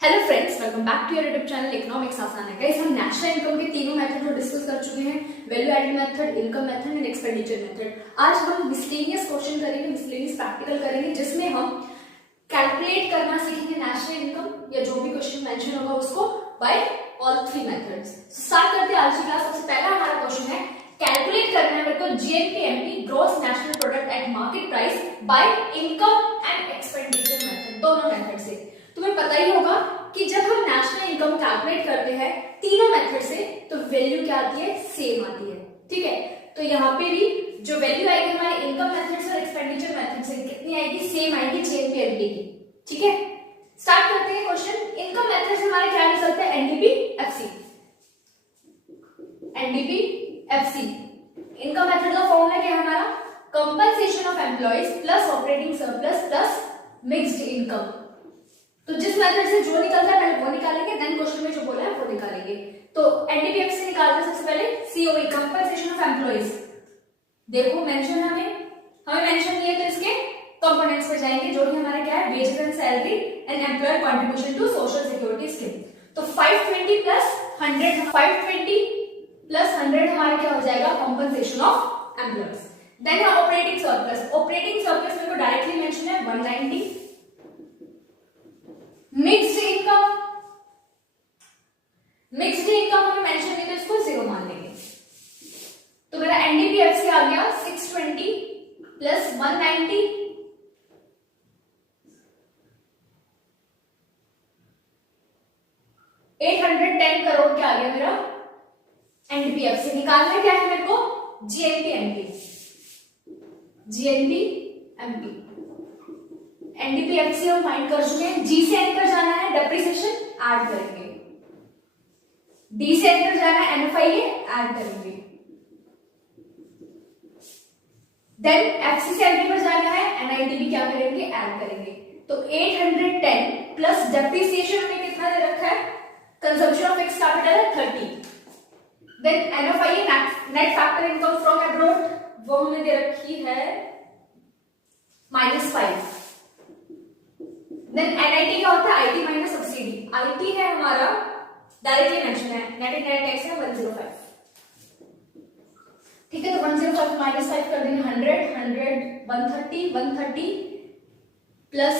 Hello friends, welcome back to your YouTube channel economics आसान है। Guys, हम national income के तीनों मेथड को डिस्कस कर चुके हैं, value added method, income method and expenditure method. आज हम मिसलेनियस क्वेश्चन करेंगे, मिसलेनियस प्रैक्टिकल करेंगे, जिसमें हम कैलकुलेट करना सीखेंगे नेशनल इनकम या जो भी क्वेश्चन मेंशन होगा उसको by all three methods. Start करते हैं आज की क्लास। सबसे पहला हमारा क्वेश्चन है, कैलकुलेट करना है मेरे को GNP gross national product at market price by income and expenditure method, दोनों मेथड से। तुम्हें पता ही होगा कि जब हम नेशनल इनकम कैलकुलेट करते हैं तीनों मेथड से तो वैल्यू क्या आती है, सेम आती है। ठीक है, तो यहाँ पे भी जो वैल्यू आएगी हमारे इनकम मेथड से और एक्सपेंडिचर मेथड से कितनी आएगी, सेम आएगी जीएनपी की। ठीक है, स्टार्ट करते हैं क्वेश्चन। इनकम मेथड से हमारे क्या निकलता है, एनडीपी एफसी। इनकम मेथड का फॉर्मूला क्या है हमारा, compensation of employees plus operating surplus plus mixed income. तो जिस मेथड से जो निकलता है पहले वो निकालेंगे, देन क्वेश्चन में जो बोला है वो निकालेंगे। तो एनडीपीएफ से निकालते हैं सबसे पहले सीओई, कंपनसेशन ऑफ एम्प्लॉइज। देखो मेंशन हमें मेंशन नहीं है तो इसके कंपोनेंट्स पे जाएंगे, जो कि हमारा क्या है, wages and salary and employer contribution to social security scheme. तो 520 प्लस 100, 520 प्लस 100 हमारा क्या हो जाएगा, compensation of employees. Then operating surplus मेरे को डायरेक्टली मेंशन है 190। मिक्स्ड इनकम हमें मेंशन नहीं तो इसको 0 मान लेंगे। तो मेरा एनडीपीएफसी आ गया 620 प्लस 190 810 करोड़ क्या आ गया मेरा एनडीपीएफसी। निकालना क्या है मेरे को, जीएनपी एमपी। एनडीपीएफसी हम फाइंड कर चुके हैं। जी से एन पर जाना है, डेप्रिसिएशन ऐड करेंगे। डी से एन पर जाना है, एनएफआईए ऐड करेंगे। देन एफसी से एमपी पर जाना है, एनआईटीबी क्या करेंगे, ऐड करेंगे। तो 810 प्लस डेप्रिसिएशन हमें कितना दे रखा है, कंजम्पशन ऑफ फिक्स्ड कैपिटल है 30। Then NFIA net factor income from abroad वो हमें दे रखी है -5। देन एनआईटी क्या होता है, आईटी माइनस सब्सिडी। आईटी है हमारा डायरेक्टली मेंशन है, नेट इनडायरेक्ट टैक्स है 105। ठीक है, तो 105 माइनस 5 कर देंगे 100 130 प्लस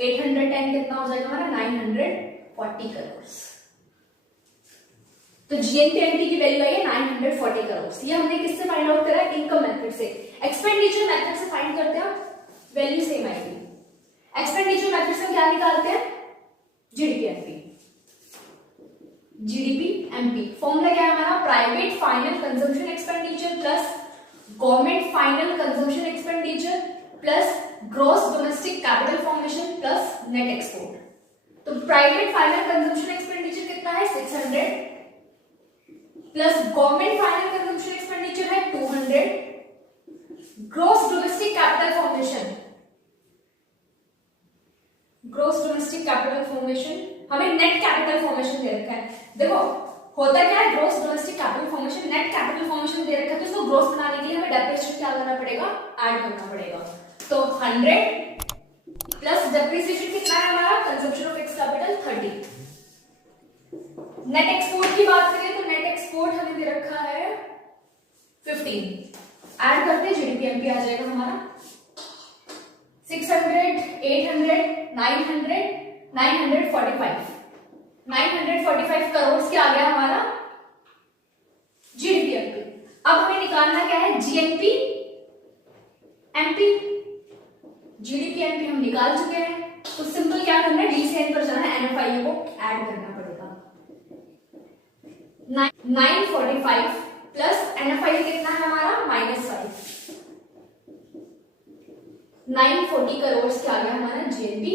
810 कितना हो जाएगा हमारा 940 करोड़। तो जीएनपीएनपी की वैल्यू आई है 940 करोड़। ये हमने किससे फाइंड आउट करा है, इनकम मेथड से। एक्सपेंडिचर मेथड से फाइंड करते हैं, वैल्यू सेम आएगी। एक्सपेंडिचर मेथड से क्या निकालते हैं, जीडीपी फॉर्मूला क्या है हमारा, private final consumption expenditure plus government final consumption expenditure plus gross domestic capital formation plus net export. तो प्राइवेट फाइनल कंजम्पशन एक्सपेंडिचर कितना है 600 plus government final consumption expenditure है 200, ग्रॉस डोमेस्टिक कैपिटल फॉर्मेशन हमें net capital formation दे रखा है। देखो होता क्या है, gross domestic capital formation, net capital formation दे रखा है, तो इसको ग्रॉस बनाने के लिए हमें डेप्रिसिएशन क्या करना पड़ेगा, ऐड करना पड़ेगा। तो 100 प्लस डेप्रिसिएशन कितना है हमारा, consumption of fixed capital 30। Net export की बात करें तो नेट एक्सपोर्ट हमें दे रखा है 15। ऐड करते हैं, जीडीपीएमपी आ जाएगा हमारा 600 800 945 करोड़ के आ गया हमारा जीडीपीएमपी। अब हमें निकालना क्या है, जीएनपी एमपी। जीडीपीएमपी हम निकाल चुके हैं, तो सिंपल क्या करना है, डी से एन पर जाना है, एनएफआईए को ऐड करना पड़ेगा। 945 प्लस एनएफआईए कितना है हमारा -5, 940 करोड़ के आ गया हमारा जीएनपी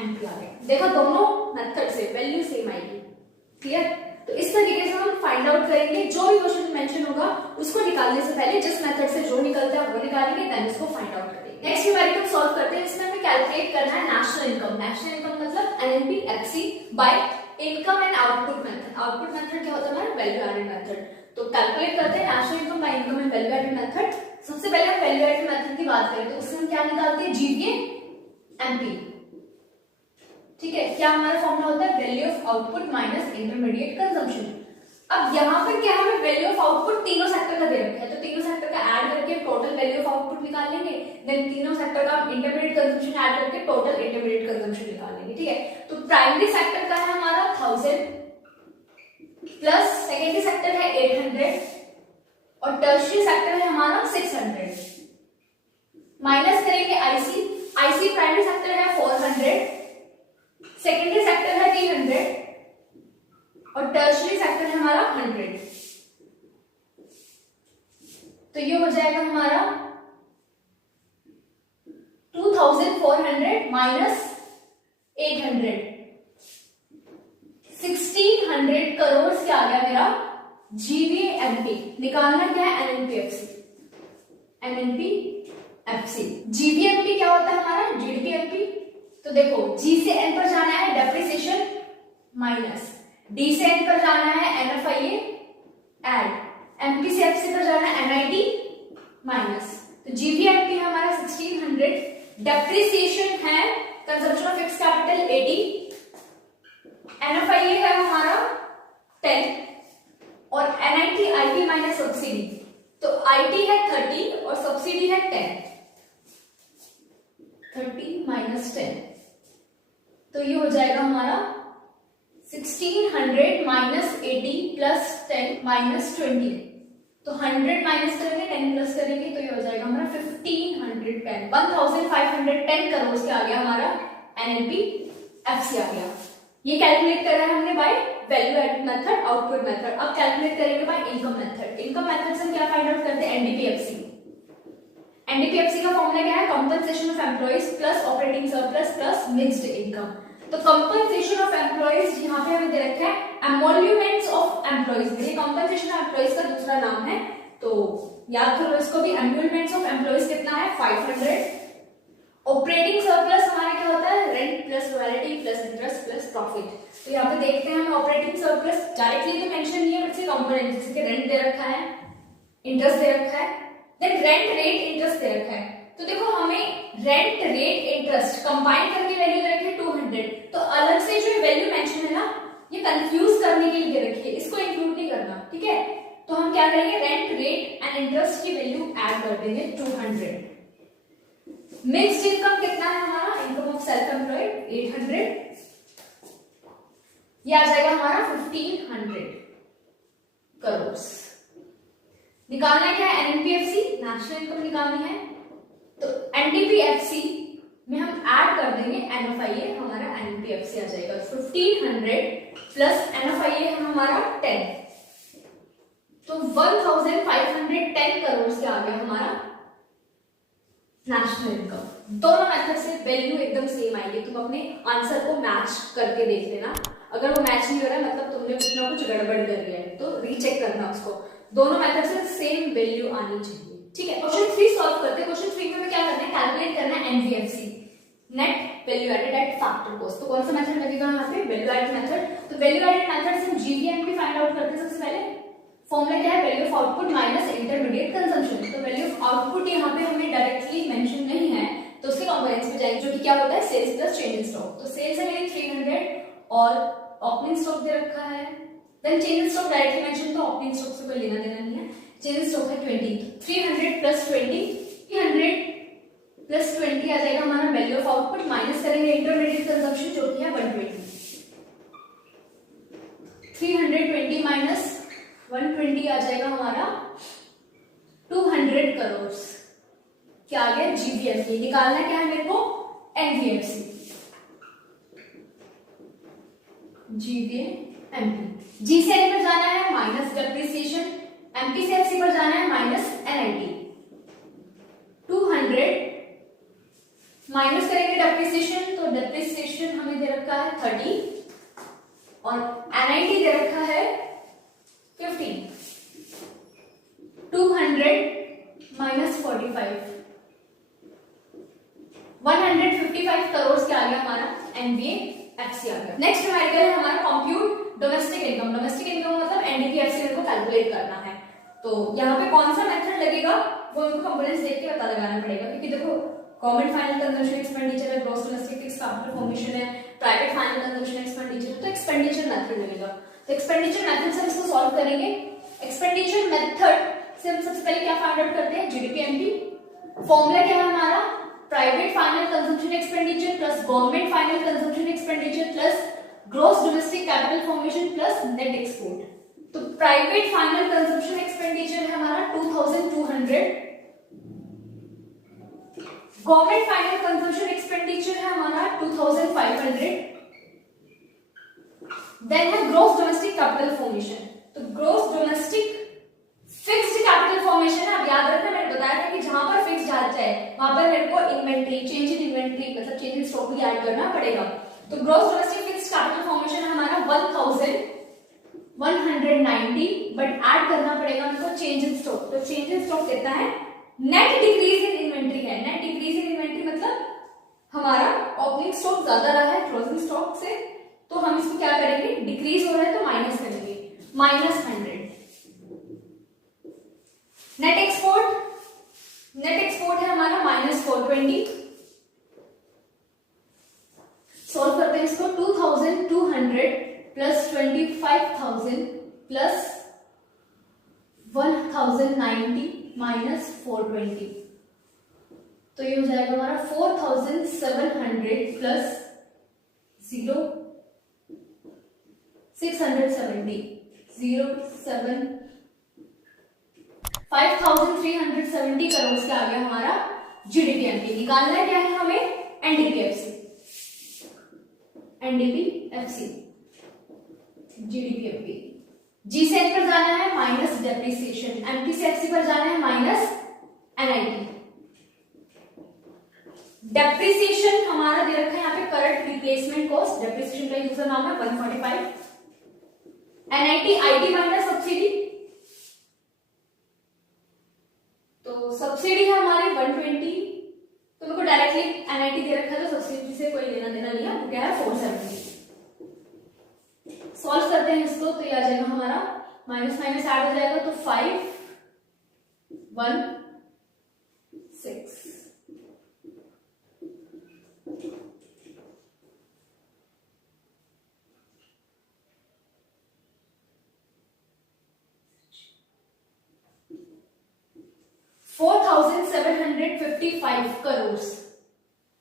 एमपी आ गया। देखो दोनों मेथड से वैल्यू सेम आएगी। क्लियर, तो इस तरीके से हम फाइंड आउट करेंगे, जो भी क्वेश्चन मेंशन होगा उसको निकालने से पहले जिस मेथड से जो निकलता है वो निकालेंगे, देन इसको फाइंड आउट करेंगे। नेक्स्ट न्यूमेरिकल सॉल्व करते हैं। इसमें हमें कैलकुलेट करना है नेशनल इनकम मतलब NNPFC by income and output method. Output method क्या होता है हमारा, वैल्यू एडेड मेथड। तो कैलकुलेट करते हैं national income by income and value added method. सबसे पहले हम वैल्यू एडेड मेथड की बात करें तो उसमें हम क्या निकालते हैं, जीवीए एमपी। ठीक है, क्या हमारा फॉर्मूला होता है, value of output minus intermediate consumption. अब यहाँ पे क्या हमें वैल्यू ऑफ आउटपुट तीनों सेक्टर का दे रखा है, तो तीनों सेक्टर का ऐड करके टोटल वैल्यू ऑफ आउटपुट निकाल लेंगे, देन तीनों सेक्टर का इंटरमीडिएट कंजम्पशन ऐड करके टोटल इंटरमीडिएट कंजम्पशन निकाल लेंगे। ठीक है, तो प्राइमरी सेक्टर का है हमारा 1000 प्लस सेकेंडरी सेक्टर है 800 और टर्शियरी सेक्टर है हमारा 600, माइनस करेंगे आईसी प्राइमरी सेक्टर है 400, सेकेंडरी सेक्टर है 300 और टर्शियरी सेक्टर है हमारा 100। तो ये हो जाएगा हमारा 2400 माइनस 800, 1600 करोड़ से आ गया मेरा जीवीएमपी। निकालना क्या है, एमएनपी जीवीएमपी क्या होता है हमारा, जीडीपीएमपी। तो देखो जी से एन पर जाना है डेप्रिसिएशन माइनस, डी से एन पर जाना है एनएफआईए ऐड, एमपी से एफसी पर जाना है एनआईटी माइनस। तो जीवीएमपी है हमारा 1600, डेप्रिसिएशन है consumption of fixed capital 80, NFIA है हमारा 10 और एनआईटी आईटी माइनस सब्सिडी, तो आईटी है 30 और सब्सिडी है 10, 30 माइनस 10, तो ये हो जाएगा हमारा 1600 माइनस 80 प्लस 10 माइनस 20, तो 100 माइनस करेंगे 10 प्लस करेंगे तो ये हो जाएगा हमारा 1510 करोड़ से आ गया हमारा एनएलपी एफसी आ गया। ये कैलकुलेट करा है हमने by value added method, output method. अब कैलकुलेट करेंगे by income method. Income method से हम क्या फाइंड आउट करते हैं, एनडीपीएफसी। एनडीपीएफसी का फॉर्मूला क्या है, compensation of employees plus operating surplus plus mixed income. तो कंपनसेशन ऑफ एम्प्लॉइज यहाँ पे हमें दे रखा है एमोल्यूमेंट्स ऑफ एम्प्लॉइज, ये कंपनसेशन ऑफ एम्प्लॉइज का दूसरा नाम है, तो याद करो इसको भी। एमोल्यूमेंट्स ऑफ एम्प्लॉइज कितना है 500। ऑपरेटिंग सरप्लस हमारा क्या होता है, rent plus royalty plus interest plus profit. तो यहाँ पे देखते हैं हमें ऑपरेटिंग सरप्लस डायरेक्टली तो मेंशन नहीं है, बट से कंपोनेंट जैसे कि रेंट दे रखा है, इंटरेस्ट दे रखा है, देन रेंट रेट इंटरेस्ट दे रखा है। तो देखो हमें रेंट रेट इंटरेस्ट कंबाइन करके वैल्यू दे रखी है 200, तो अलग से जो वैल्यू मेंशन है ना, ये कंफ्यूज करने के लिए दे रखी है, इसको इंक्लूड नहीं करना। ठीक है, तो हम क्या करेंगे, रेंट रेट एंड इंटरेस्ट की वैल्यू ऐड कर देंगे 200। मिक्स्ड इनकम कितना है हमारा, इनकम ऑफ सेल्फ एम्प्लॉयड 800, ये आ जाएगा हमारा 1500 करोड़। निकालना क्या है, एनपीएफसी नेशनल इनकम निकालनी है, तो एनडीपीएफसी में हम ऐड कर देंगे एनएफआईए, हमारा एनपीएफसी आ जाएगा 1500 प्लस एनएफआईए है हमारा 10, तो 1510 करोड़ से आ गया हमारा नेशनल इनकम। दोनों मेथड से वैल्यू एकदम सेम आएगी, तुम अपने आंसर को मैच करके देख लेना। अगर वो मैच नहीं हो रहा है मतलब तुमने कुछ ना कुछ गड़बड़ कर लिया है, तो रीचेक करना उसको। दोनों मेथड से सेम वैल्यू आनी चाहिए। ठीक है, क्वेश्चन 3 सॉल्व करते हैं। क्वेश्चन 3 में क्या करना है, कैलकुलेट करना है NVFC, net value added at factor cost. तो कौन सा मेथड लगेगा यहाँ पे, वैल्यू एडेड मेथड। तो वैल्यू एडेड मेथड से हम जीवीएमपी फाइंड आउट करते हैं। सबसे पहले फॉर्मूला क्या है, value of output minus intermediate consumption. तो वैल्यू ऑफ आउटपुट यहाँ पे हमें डायरेक्टली मेंशन नहीं है, तो उसके कंपोनेंट्स में जाएंगे, जो कि क्या होता है, sales plus change in stock. तो सेल्स है मेरी 300 और ओपनिंग स्टॉक दे रखा है, then change in stock directly mention, तो ओपनिंग स्टॉक से कोई लेना देना नहीं है। चेंज इन स्टॉक है 20, 300 प्लस 20, 300 प्लस 20 आ जाएगा हमारा वैल्यू ऑफ आउटपुट, माइनस करेंगे इंटरमीडिएट कंजम्पशन जो कि है 120, 320 माइनस 120 आ जाएगा हमारा 200 करोड़। क्या आ गया, जीवीएमपी। निकालना क्या है मेरे को, एनवीएफसी, जीवीएमपी। जी से एन पर जाना है माइनस डेप्रिसिएशन, एमपी से एफसी पर जाना है माइनस एनआईटी। 200 माइनस करेंगे डेप्रिसिएशन, तो डेप्रिसिएशन हमें दे रखा है 30 और एनआईटी दे रखा है 15। 200 माइनस 45, 155 करोड़ के आ गया हमारा एनवीएफसी आ गया। नेक्स्ट हमारे है हमारा compute domestic income. Domestic income मतलब एनडीपीएफसी को कैलकुलेट करना है। तो यहाँ पे कौन सा मेथड लगेगा वो इनको कंपोनेंट्स देख के पता लगाना पड़ेगा, क्योंकि देखो गवर्नमेंट फाइनल कंजम्पशन एक्सपेंडिचर है, gross domestic fixed capital formation है, प्राइवेट फाइनल कंजम्पशन एक्सपेंडिचर, तो एक्सपेंडिचर मेथड लगेगा। तो एक्सपेंडिचर मेथड से हम इसको सॉल्व करेंगे। एक्सपेंडिचर मेथड से हम सबसे पहले क्या फाइंड आउट करते हैं, जीडीपीएमपी। फॉर्मूला क्या है हमारा, private final consumption expenditure plus government final consumption expenditure plus gross domestic capital formation plus net export. तो प्राइवेट फाइनल कंजम्पशन एक्सपेंडिचर है हमारा 2200, गवर्नमेंट फाइनल कंजम्पशन एक्सपेंडिचर है हमारा 2500, देन है ग्रॉस डोमेस्टिक कैपिटल फॉर्मेशन। तो gross domestic fixed capital formation है। अब याद रखना, मैंने बताया था कि जहां पर फिक्स्ड आ जाए वहां पर मेरे को इन्वेंट्री, चेंज इन इन्वेंट्री मतलब चेंज इन स्टॉक भी ऐड करना पड़ेगा। तो gross domestic fixed capital formation हमारा 1190, बट ऐड करना पड़ेगा हमको चेंज इन स्टॉक। तो चेंज इन स्टॉक कितना है, नेट डिक्रीज इन इन्वेंट्री है। नेट डिक्रीज इन इन्वेंट्री मतलब हमारा ओपनिंग स्टॉक ज्यादा रहा है क्लोजिंग स्टॉक से, तो हम इसको क्या करेंगे, डिक्रीज हो रहा है तो माइनस करेंगे, -100। नेट एक्सपोर्ट है हमारा -420। सॉल्व करते हैं इसको, 2200 प्लस 25,000 प्लस 1090 माइनस 420, तो ये हो जाएगा हमारा 4700 प्लस 670 5370 करोड़ से आ गया हमारा जीडीपीएमपी। निकालना क्या है हमें, एनडीपीएफसी, जीडीपीएमपी। जी से एच पर जाना है माइनस डेप्रिसिएशन, एमपी से एफसी पर जाना है माइनस एनआईटी। डेप्रिसिएशन हमारा दे रखा है यहाँ पे करंट रिप्लेसमेंट कॉस्ट, डेप्रिसिएशन का यूजर नाम है 145, एनआईटी आईटी माइनस सब्सिडी, तो सब्सिडी है हमारी 120, तो मेरे को डायरेक्टली एनआईटी दे रखा है तो सब्सिडी से कोई लेना देना नहीं है, तो क्या है 470। सॉल्व करते हैं इसको, तो ये आ जाएगा हमारा माइनस माइनस ऐड हो जाएगा, तो 516। $4755 करोड़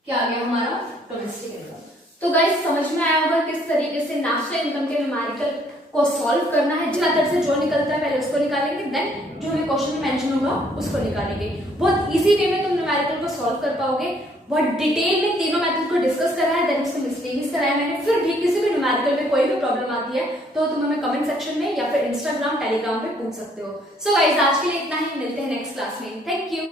क्या आ गया हमारा डोमेस्टिक इनकम। तो गाइस समझ में आया होगा किस तरीके से नेशनल इनकम के न्यूमेरिकल को सॉल्व करना है। जिस मेथड से जो निकलता है पहले उसको निकालेंगे, देन जो हमें क्वेश्चन में मेंशन होगा उसको निकालेंगे। बहुत इजी वे में तुम न्यूमेरिकल को सॉल्व कर पाओगे। बहुत डिटेल में तीनों मेथड को डिस्कस करा है, देन उसको मिसलेनियस कराया मैंने। फिर भी किसी भी न्यूमेरिकल में कोई भी प्रॉब्लम आती है तो तुम हमें कमेंट सेक्शन में या फिर इंस्टाग्राम टेलीग्राम पे पूछ सकते हो। सो गाइस आज के लिए इतना ही, मिलते हैं नेक्स्ट क्लास में। Thank you.